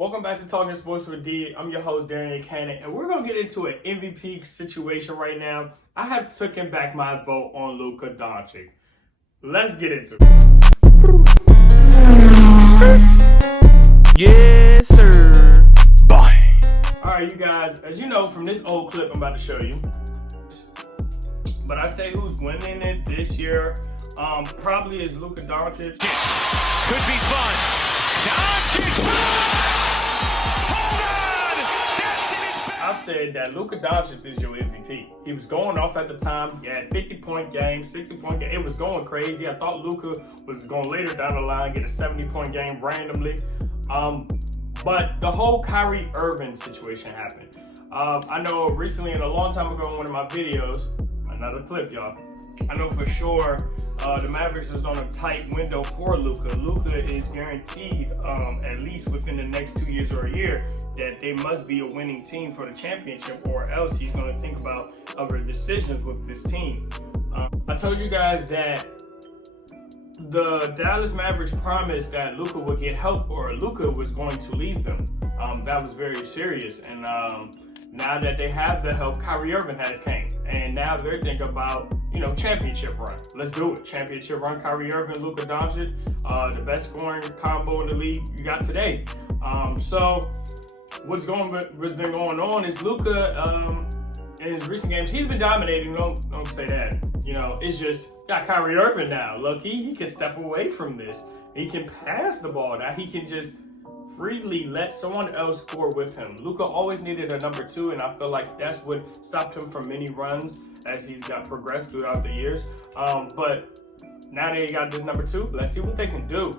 Welcome back to Talking Sports with D. I'm your host, Darian Cannon, and we're going to get into an MVP situation right now. I have taken back my vote on Luka Doncic. Let's get into it. Yes, sir. Bye. All right, you guys, as you know from this old clip I'm about to show you, but I say who's winning it this year probably is Luka Doncic. Could be fun. Doncic! I've said that Luka Doncic is your MVP. He was going off at the time. He had 50-point game, 60-point game. It was going crazy. I thought Luka was going later down the line, get a 70-point game randomly. But the whole Kyrie Irving situation happened. I know recently, and a long time ago in one of my videos, another clip, y'all. I know for sure the Mavericks is on a tight window for Luka. Luka is guaranteed, at least within the next 2 years or a year, that they must be a winning team for the championship, or else he's going to think about other decisions with this team. I told you guys that the Dallas Mavericks promised that Luka would get help, or Luka was going to leave them. That was very serious, and now that they have the help, Kyrie Irving has came, and now they're thinking about, championship run. Let's do it. Championship run, Kyrie Irving, Luka Doncic, the best scoring combo in the league you got today. So what's been going on is Luka, in his recent games, he's been dominating. Don't say that. It's just got Kyrie Irving now. Look, he can step away from this. He can pass the ball. Now he can just freely let someone else score with him. Luka always needed a number two, and I feel like that's what stopped him from many runs as he's got progressed throughout the years. But now they got this number two. Let's see what they can do.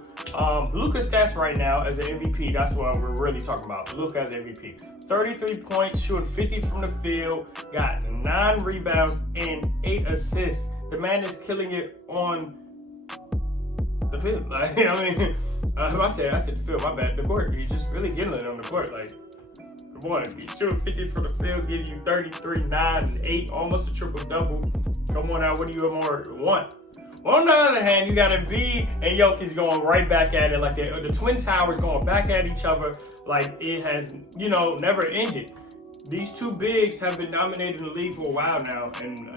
Luka's stats right now as an MVP, that's what we're really talking about. Luka as MVP. 33 points, shooting 50 from the field, got 9 rebounds and 8 assists. The man is killing it on the field. I said the field, my bad. The court, he's just really getting it on the court. Come on, he's shooting 50 from the field, getting you 33, 9, and 8, almost a triple-double. Come on now, what do you more want? Well, on the other hand, you got Embiid and Yeahhitsdre going right back at it, like the Twin Towers going back at each other like it has, never ended. These two bigs have been dominating the league for a while now, and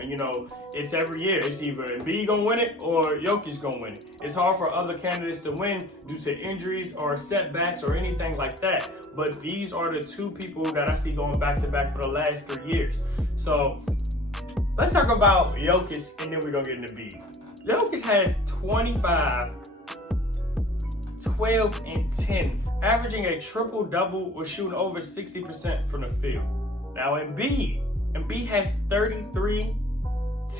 it's every year. It's either Embiid gonna win it or Jokic gonna win it. It's hard for other candidates to win due to injuries or setbacks or anything like that. But these are the two people that I see going back to back for the last 3 years. So let's talk about Jokic, and then we're gonna get into Embiid. Jokic has 25, 12, and 10, averaging a triple-double or shooting over 60% from the field. Now Embiid has 33,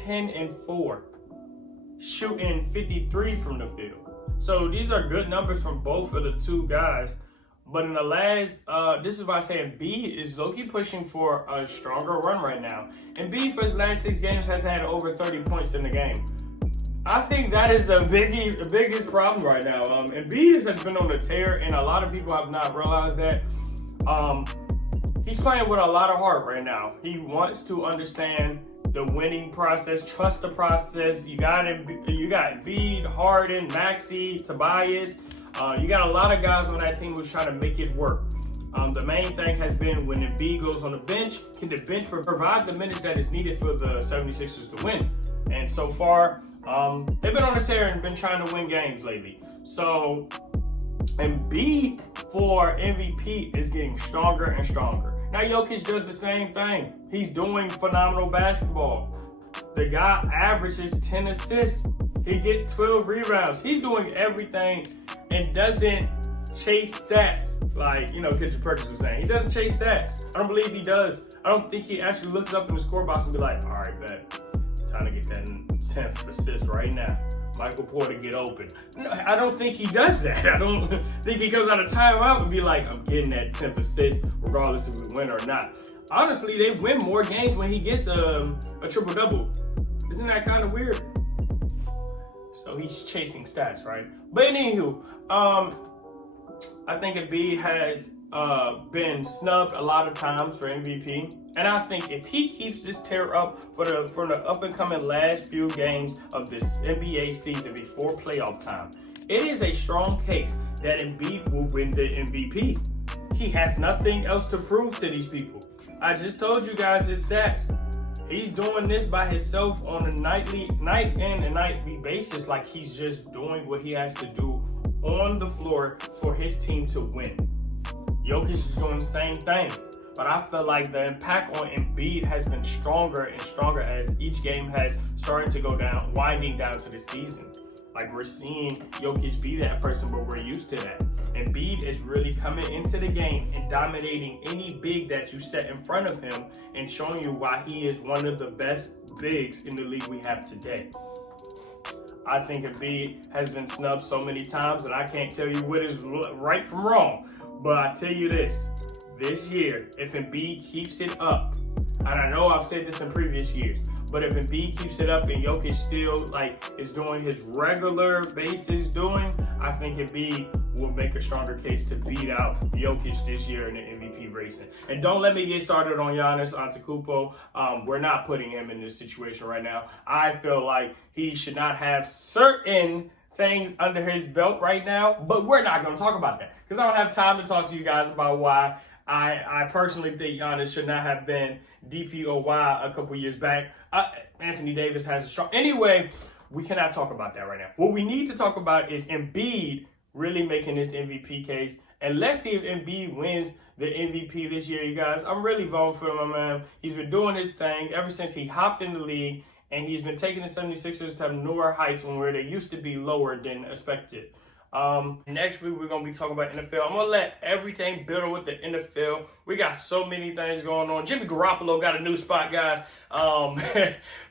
10, and 4, shooting 53 from the field. So these are good numbers from both of the two guys. But in the last, this is why I say Embiid is low-key pushing for a stronger run right now. Embiid for his last 6 games has had over 30 points in the game. I think that is the biggest problem right now. Embiid has been on a tear, and a lot of people have not realized that. He's playing with a lot of heart right now. He wants to understand the winning process, trust the process. You got Embiid, Harden, Maxey, Tobias. You got a lot of guys on that team who's trying to make it work. The main thing has been when Embiid goes on the bench, can the bench provide the minutes that is needed for the 76ers to win? And so far, they've been on a tear and been trying to win games lately. So Embiid for MVP is getting stronger and stronger. Now Jokic does the same thing. He's doing phenomenal basketball. The guy averages 10 assists. He gets 12 rebounds. He's doing everything and doesn't chase stats like, Kitchen Perkins was saying. He doesn't chase stats. I don't believe he does. I don't think he actually looks up in the score box and be like, all right, bet. Time to get that 10th assist right now. Michael Porter get open. No, I don't think he does that. I don't think he goes out of timeout and be like, I'm getting that 10th assist regardless if we win or not. Honestly, they win more games when he gets a triple-double. Isn't that kind of weird? So he's chasing stats, right? But anywho, I think Embiid has been snubbed a lot of times for MVP, and I think if he keeps this tear up for the up and coming last few games of this NBA season before playoff time, it is a strong case that Embiid will win the MVP. He has nothing else to prove to these people. I just told you guys his stats. He's doing this by himself on a night in and nightly basis. Like, he's just doing what he has to do on the floor for his team to win. Jokic is doing the same thing. But I feel like the impact on Embiid has been stronger and stronger as each game has started to go down, winding down to the season. Like, we're seeing Jokic be that person, but we're used to that. Embiid is really coming into the game and dominating any big that you set in front of him and showing you why he is one of the best bigs in the league we have today. I think Embiid has been snubbed so many times, and I can't tell you what is right from wrong. But I tell you this year, if Embiid keeps it up, and I know I've said this in previous years, but if Embiid keeps it up and Jokic still is doing his regular basis doing, I think Embiid will make a stronger case to beat out Jokic this year in the MVP racing. And don't let me get started on Giannis Antetokounmpo. We're not putting him in this situation right now. I feel like he should not have certain things under his belt right now, but we're not going to talk about that because I don't have time to talk to you guys about why I personally think Giannis should not have been DPOY a couple years back. Anthony Davis has a strong... Anyway, we cannot talk about that right now. What we need to talk about is Embiid really making this MVP case. And let's see if Embiid wins the MVP this year, you guys. I'm really voting for him, man. He's been doing his thing ever since he hopped in the league, and he's been taking the 76ers to newer heights from where they used to be lower than expected. Next week, we're going to be talking about NFL. I'm going to let everything build with the NFL. We got so many things going on. Jimmy Garoppolo got a new spot, guys.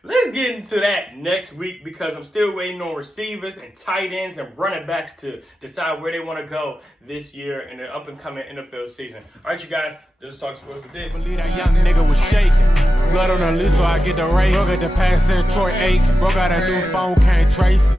Let's get into that next week because I'm still waiting on receivers and tight ends and running backs to decide where they want to go this year in the up-and-coming NFL season. All right, you guys. This is Talk Sports with Dick. Believe that young nigga was shaking. Blood on the list so I get the rate. Bro got the pass in Troy 8. Bro got a new phone, can't trace it.